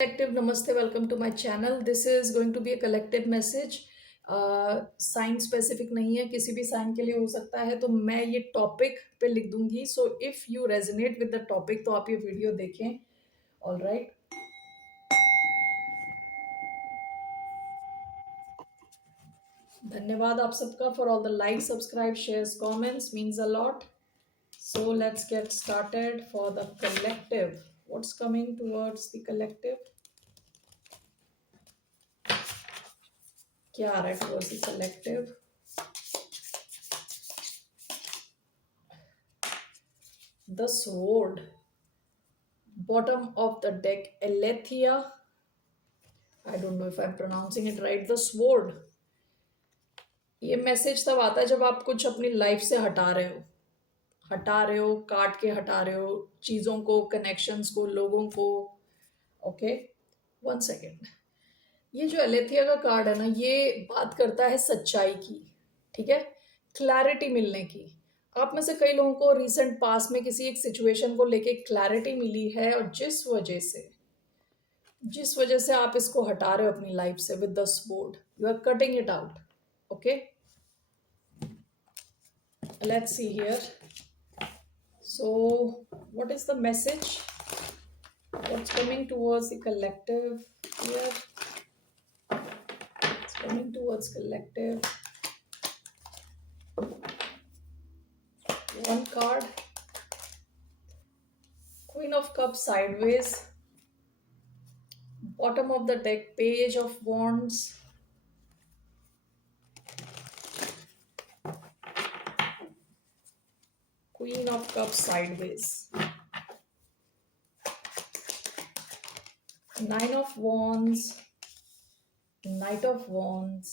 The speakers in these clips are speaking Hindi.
Collective Namaste, welcome to my channel. This is going to be a collective message. Sign specific नहीं है, किसी भी साइन के लिए हो सकता है, तो मैं ये टॉपिक पे लिख दूंगी. So if you resonate with the topic तो आप ये वीडियो देखें. All right. धन्यवाद आप सबका for all the like, subscribe, shares, comments, means a lot. So let's get started for the collective. What's coming towards the collective? क्या आ रहा है towards the collective? The sword. Bottom of the deck, Alethea. I don't know if I'm pronouncing it right. The sword. ये मैसेज तब आता है जब आप कुछ अपनी लाइफ से हटा रहे हो, काट के हटा रहे हो चीज़ों को, कनेक्शंस को, लोगों को. Okay, one second. ये जो एलेथिया का कार्ड है ना, ये बात करता है सच्चाई की. ठीक है, क्लैरिटी मिलने की. आप में से कई लोगों को रिसेंट पास में किसी एक सिचुएशन को लेके क्लैरिटी मिली है, और जिस वजह से आप इसको हटा रहे हो अपनी लाइफ से with the sword, you are cutting it out. Okay, let's see here. So what is the message? What's coming towards the collective here? It's coming towards collective. One card, Queen of Cups sideways. Bottom of the deck, Page of Wands. Queen of Cups sideways. Nine of Wands. Knight of Wands.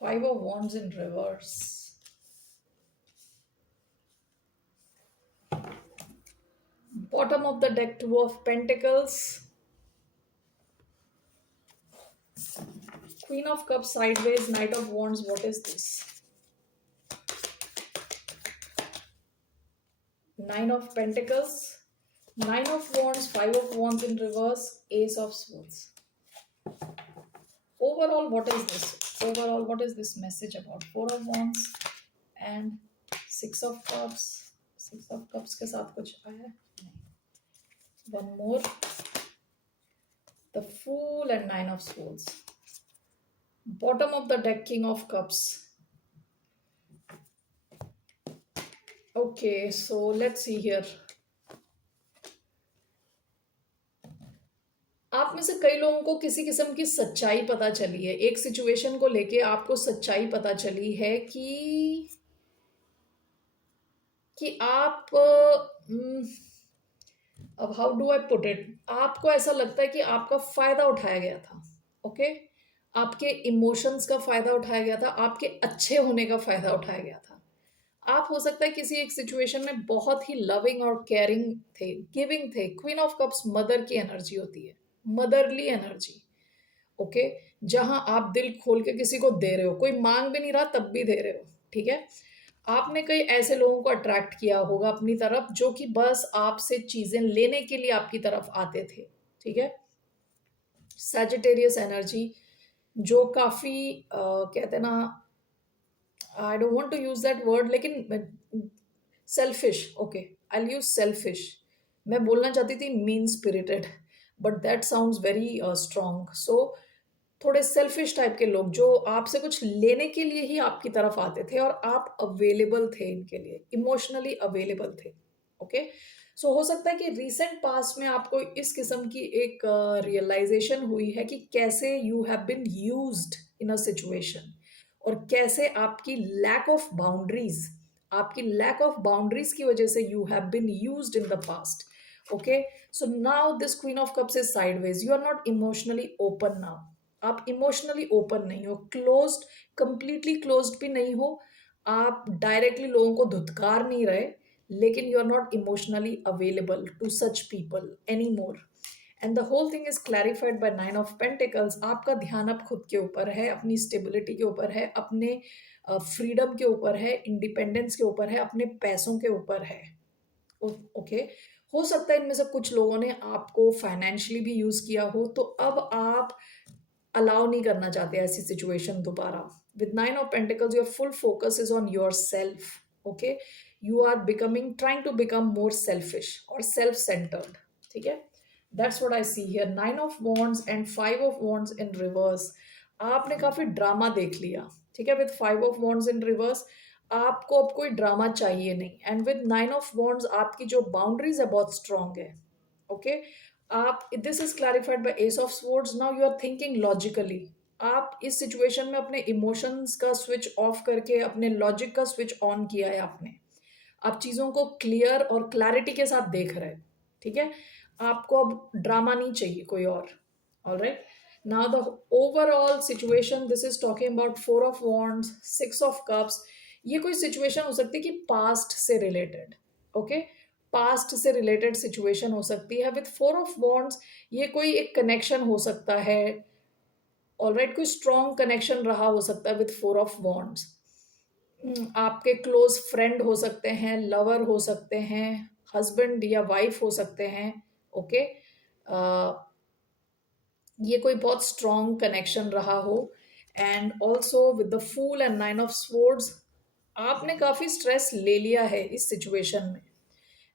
Five of Wands in reverse. Bottom of the deck, Two of Pentacles. Queen of Cups sideways, Knight of Wands. What is this? Nine of Pentacles, Nine of Wands, Five of Wands in reverse, Ace of Swords. Overall, what is this? Overall, what is this message about? Four of Wands and Six of Cups. Six of Cups के साथ कुछ आया है? नहीं. One more. The Fool and Nine of Swords. Bottom of the deck, King of Cups. Okay, so let's see here. आप में से कई लोगों को किसी किस्म की सच्चाई पता चली है. एक सिचुएशन को लेके आपको सच्चाई पता चली है कि आप अब how do I put it, आपको ऐसा लगता है कि आपका फायदा उठाया गया था. ओके, आपके इमोशंस का फायदा उठाया गया था, आपके अच्छे होने का फायदा उठाया गया था. आप हो सकता है किसी एक सिचुएशन में बहुत ही लविंग और केयरिंग थे, गिविंग थे. क्वीन ऑफ कप्स मदर की एनर्जी होती है, मदरली एनर्जी. ओके, जहां आप दिल खोल के किसी को दे रहे हो, कोई मांग भी नहीं रहा तब भी दे रहे हो. ठीक है, आपने कई ऐसे लोगों को अट्रैक्ट किया होगा अपनी तरफ जो कि बस आपसे चीजें लेने के लिए आपकी तरफ आते थे. ठीक है, सैजिटेरियस एनर्जी जो काफी कहते हैं ना, I don't want to use that word, लेकिन selfish. Okay, I use selfish. मैं बोलना चाहती थी mean spirited, but that sounds very strong. So थोड़े सेल्फिश टाइप के लोग जो आपसे कुछ लेने के लिए ही आपकी तरफ आते थे, और आप अवेलेबल थे इनके लिए, इमोशनली अवेलेबल थे. ओके, सो हो सकता है कि रिसेंट पास्ट में आपको इस किस्म की एक रियलाइजेशन हुई है कि कैसे you have been used in a situation, और कैसे आपकी लैक ऑफ बाउंड्रीज की वजह से you have been used in the past. Okay, so now this queen of cups is sideways. You are not emotionally open now. आप इमोशनली ओपन नहीं हो, क्लोज्ड, कंप्लीटली क्लोज्ड भी नहीं हो. आप डायरेक्टली लोगों को धुतकार नहीं रहे, लेकिन you are not emotionally available to such people any more. And the whole thing is clarified by nine of pentacles. आपका ध्यान अब खुद के ऊपर है, अपनी स्टेबिलिटी के ऊपर है, अपने फ्रीडम के ऊपर है, इंडिपेंडेंस के ऊपर है, अपने पैसों के ऊपर है. ओके। हो सकता है इनमें से कुछ लोगों ने आपको फाइनेंशियली भी यूज़ किया हो, तो अब आप अलाउ नहीं करना चाहते ऐसी सिचुएशन दोबारा। With 9 of pentacles your full focus is on yourself, okay. You are becoming trying to become more selfish और सेल्फ सेंटर्ड, ठीक है। That's what I see here. 9 of wands and 5 of wands in reverse. आपने काफी ड्रामा देख लिया, ठीक है। With 5 of wands in reverse आपको अब कोई ड्रामा चाहिए नहीं। एंड विद 9 ऑफ वॉन्ड्स आपकी जो बाउंड्रीज है बहुत स्ट्रांग है, ओके। आप, this is clarified by ace of swords. Now you are thinking logically. आप इस सिचुएशन में अपने इमोशंस का स्विच ऑफ करके अपने लॉजिक का स्विच ऑन किया है आपने। आप चीज़ों को क्लियर और क्लैरिटी के साथ देख रहे हैं, ठीक है। आपको अब ड्रामा नहीं चाहिए कोई और। Alright, now the overall situation, this is talking about 4 of wands, 6 of cups. ये कोई सिचुएशन हो सकती है कि पास्ट से रिलेटेड, ओके। पास्ट से रिलेटेड सिचुएशन हो सकती है। विथ 4 ऑफ वॉन्ड्स ये कोई एक कनेक्शन हो सकता है, ऑलराइट। कोई स्ट्रॉन्ग कनेक्शन रहा हो सकता है विथ 4 ऑफ वॉन्ड्स। आपके क्लोज फ्रेंड हो सकते हैं, लवर हो सकते हैं, हस्बैंड या वाइफ हो सकते हैं, ओके। ये कोई बहुत स्ट्रॉन्ग कनेक्शन रहा हो। And also with the fool and 9 of swords आपने काफी स्ट्रेस ले लिया है इस सिचुएशन में।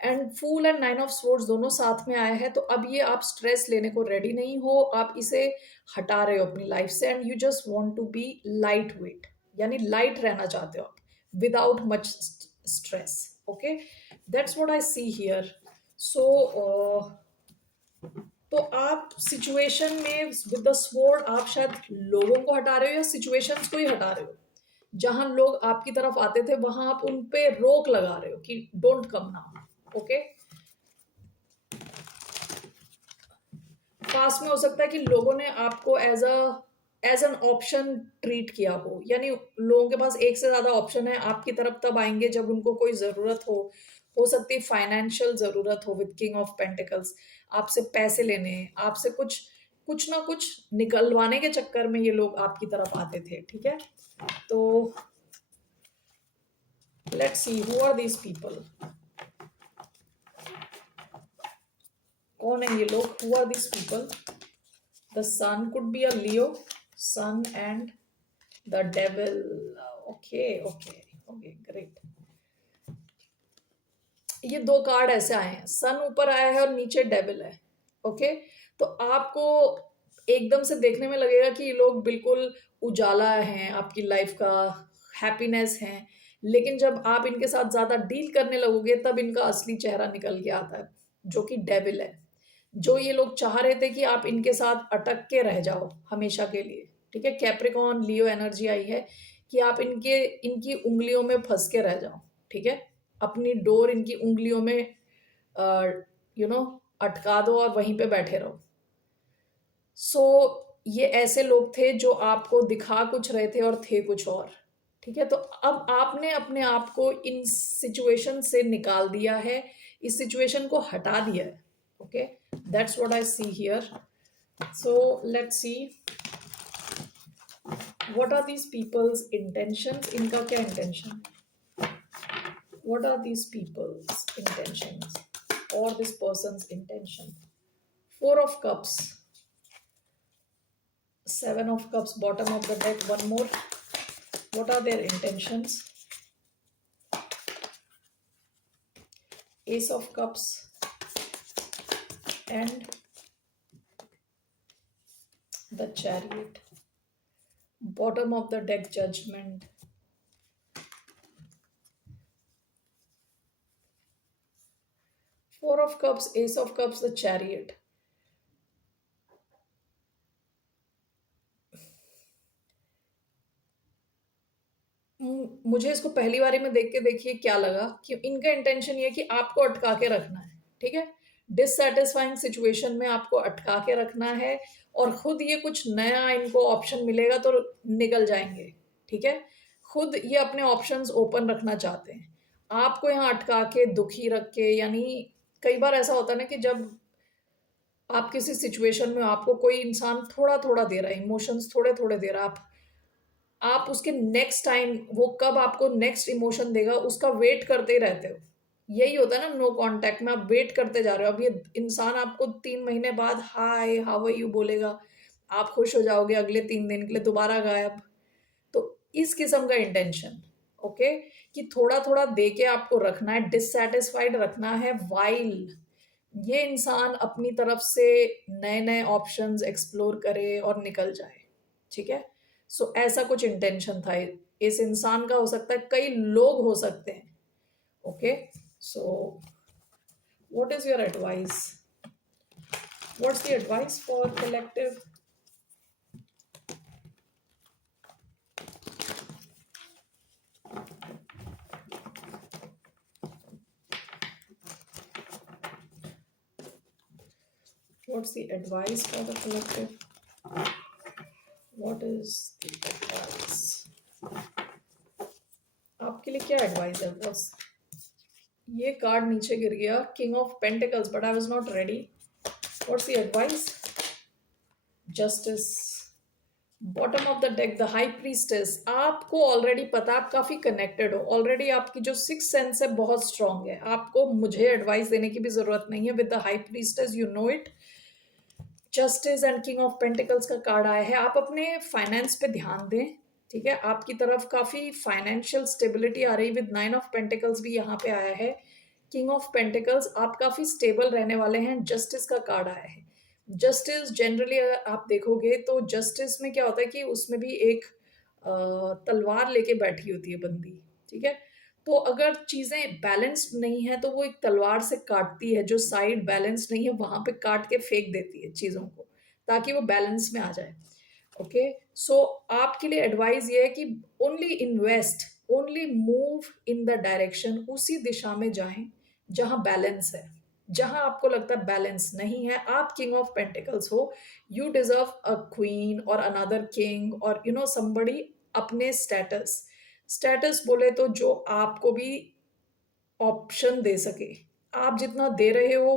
And fool and 9 of swords दोनों साथ में आए हैं, तो अब ये आप स्ट्रेस लेने को रेडी नहीं हो, आप इसे हटा रहे हो अपनी लाइफ से। And you just want to be light weight, यानी लाइट रहना चाहते हो आप, without much stress, okay. That's what I see here. So तो आप सिचुएशन में विद द स्वॉर्ड आप शायद लोगों को हटा रहे हो या सिचुएशंस को ही हटा रहे हो। जहां लोग आपकी तरफ आते थे वहां आप उन पे रोक लगा रहे हो कि डोंट कम नाउ, ओके। पास में हो सकता है कि लोगों ने आपको एज एन ऑप्शन ट्रीट किया हो, यानी लोगों के पास एक से ज्यादा ऑप्शन है, आपकी तरफ तब आएंगे जब उनको कोई जरूरत हो सकती है फाइनेंशियल जरूरत हो। विद किंग ऑफ पेंटिकल्स आपसे पैसे लेने, आपसे कुछ कुछ ना कुछ निकलवाने के चक्कर में ये लोग आपकी तरफ आते थे, ठीक है। तो let's see who are these people. कौन है ये लोग? Who are these people? The sun could be a Leo, sun and the devil. Okay, great. ये दो कार्ड ऐसे आए हैं, सन ऊपर आया है और नीचे डेविल है, ओके। तो आपको एकदम से देखने में लगेगा कि ये लोग बिल्कुल उजाला हैं आपकी लाइफ का, हैप्पीनेस है। लेकिन जब आप इनके साथ ज्यादा डील करने लगोगे तब इनका असली चेहरा निकल के आता है, जो कि डेविल है। जो ये लोग चाह रहे थे कि आप इनके साथ अटक के रह जाओ हमेशा के लिए, ठीक है। कैप्रिकॉन लियो एनर्जी आई है कि आप इनकी उंगलियों में फंस के रह जाओ, ठीक है। अपनी डोर इनकी उंगलियों में अटका दो और वहीं पे बैठे रहो। सो ये ऐसे लोग थे जो आपको दिखा कुछ रहे थे और थे कुछ और, ठीक है। तो अब आपने अपने आप को इन सिचुएशन से निकाल दिया है, इस सिचुएशन को हटा दिया है, okay. That's what I see here. So let's see what are these people's intentions. इनका क्या intention? What are these people's intentions or this person's intention? 4 of Cups, 7 of Cups, bottom of the deck, one more. What are their intentions? Ace of Cups and the Chariot. Bottom of the deck, Judgment. 4 of Cups, Ace of Cups, the Chariot. मुझे इसको पहली बारी में देख के देखिए क्या लगा कि इनका इंटेंशन ये कि आपको अटका के रखना है, ठीक है। डिससेटिस्फाइंग सिचुएशन में आपको अटका के रखना है और खुद ये कुछ नया इनको ऑप्शन मिलेगा तो निकल जाएंगे, ठीक है। खुद ये अपने ऑप्शंस ओपन रखना चाहते हैं, आपको यहाँ अटका के दुखी रख के। यानी कई बार ऐसा होता है ना कि जब आप किसी सिचुएशन में आपको कोई इंसान थोड़ा थोड़ा दे रहा है, इमोशंस थोड़े थोड़े दे रहा है, आप उसके नेक्स्ट टाइम वो कब आपको नेक्स्ट इमोशन देगा उसका वेट करते ही रहते हो, यही होता है ना नो कांटेक्ट में, आप वेट करते जा रहे हो। अब ये इंसान आपको 3 महीने बाद हाय हाउ आर यू बोलेगा, आप खुश हो जाओगे, अगले 3 दिन के लिए दोबारा गायब। तो इस किस्म का इंटेंशन, ओके, कि थोड़ा थोड़ा दे के आपको रखना है, डिससेटिस्फाइड रखना है, वाइल ये इंसान अपनी तरफ से नए नए ऑप्शंस एक्सप्लोर करे और निकल जाए। ठीक है, सो ऐसा कुछ इंटेंशन था इस इंसान का, हो सकता है कई लोग हो सकते हैं। Okay, so what is your advice, what's the advice for collective? What's the advice for the collective? What is the advice? आपके लिए क्या एडवाइस है बॉस? ये कार्ड नीचे गिर गया, king of pentacles, but I was not ready. What's the advice? Justice, bottom of the deck the high priestess. आपको ऑलरेडी पता, आप काफी कनेक्टेड हो ऑलरेडी, आपकी जो सिक्स सेंस है बहुत स्ट्रांग है, आपको मुझे एडवाइस देने की भी जरूरत नहीं है। With the high priestess you know it. Justice and king of pentacles का कार्ड आया है। आप अपने फाइनेंस पे ध्यान दें, ठीक है, आपकी तरफ काफी फाइनेंशियल स्टेबिलिटी आ रही। विद 9 ऑफ पेंटिकल्स भी यहाँ पे आया है। किंग ऑफ पेंटिकल्स, आप काफी स्टेबल रहने वाले हैं। जस्टिस का कार्ड आया है। जस्टिस जनरली अगर आप देखोगे तो जस्टिस में क्या होता है कि उसमें भी एक तलवार लेके बैठी होती है बंदी। ठीक है, तो अगर चीजें बैलेंस्ड नहीं है तो वो एक तलवार से काटती है, जो साइड बैलेंस नहीं है वहां पे काट के फेंक देती है चीजों को, ताकि वो बैलेंस में आ जाए। ओके, सो आपके लिए एडवाइस ये है कि only invest, only move in the direction, उसी दिशा में जाएं जहां बैलेंस है। जहां आपको लगता है बैलेंस नहीं है, आप किंग ऑफ पेंटिकल्स हो, यू डिजर्व अ क्वीन और अनदर किंग और यू नो समबडी अपने स्टेटस, स्टेटस बोले तो जो आपको भी ऑप्शन दे सके, आप जितना दे रहे हो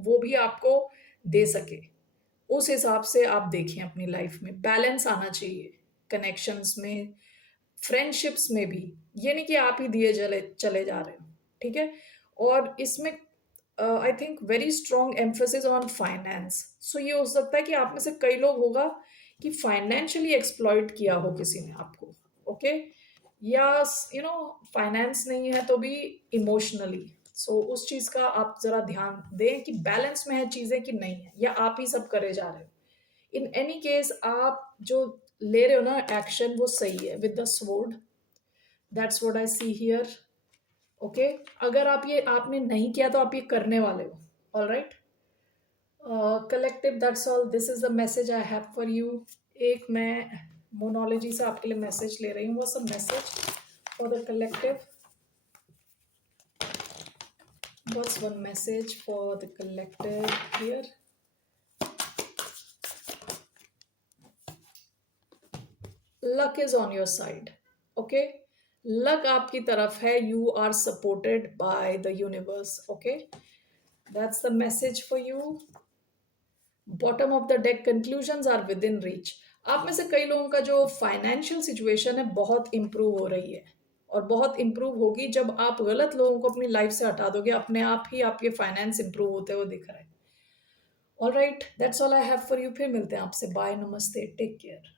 वो भी आपको दे सके। उस हिसाब से आप देखें अपनी लाइफ में बैलेंस आना चाहिए, कनेक्शंस में, फ्रेंडशिप्स में भी। ये नहीं कि आप ही दिए चले चले जा रहे हो। ठीक है, और इसमें I think very strong emphasis on finance. So ये हो सकता है कि आप में से कई लोग होगा कि फाइनेंशियली एक्सप्लॉइट किया हो किसी ने आपको। ओके, या यू नो फाइनेंस नहीं है तो भी इमोशनली। सो उस चीज का आप जरा ध्यान दें कि बैलेंस में है चीजें कि नहीं है, या आप ही सब करे जा रहे हो। इन एनी केस आप जो ले रहे हो ना एक्शन, वो सही है। With the sword, that's what I see here. Okay, अगर आप ये आपने नहीं किया तो आप ये करने वाले हो। All right collective, that's all, this is the message I have for you. एक मैं मोनोलॉजी से आपके लिए मैसेज ले रही हूँ, वो सब message for the collective. What's one message for the collective here? Luck is on your side. Okay, luck आपकी तरफ है, you are supported by the universe. Okay, that's the message for you. Bottom of the deck, conclusions are within reach. आप में से कई लोगों का जो फाइनेंशियल सिचुएशन है बहुत इंप्रूव हो रही है, और बहुत इंप्रूव होगी जब आप गलत लोगों को अपनी लाइफ से हटा दोगे। अपने आप ही आपके फाइनेंस इंप्रूव होते हुए दिख रहा है। All right, that's all I have for you. फिर मिलते हैं आपसे। बाय, नमस्ते, टेक केयर।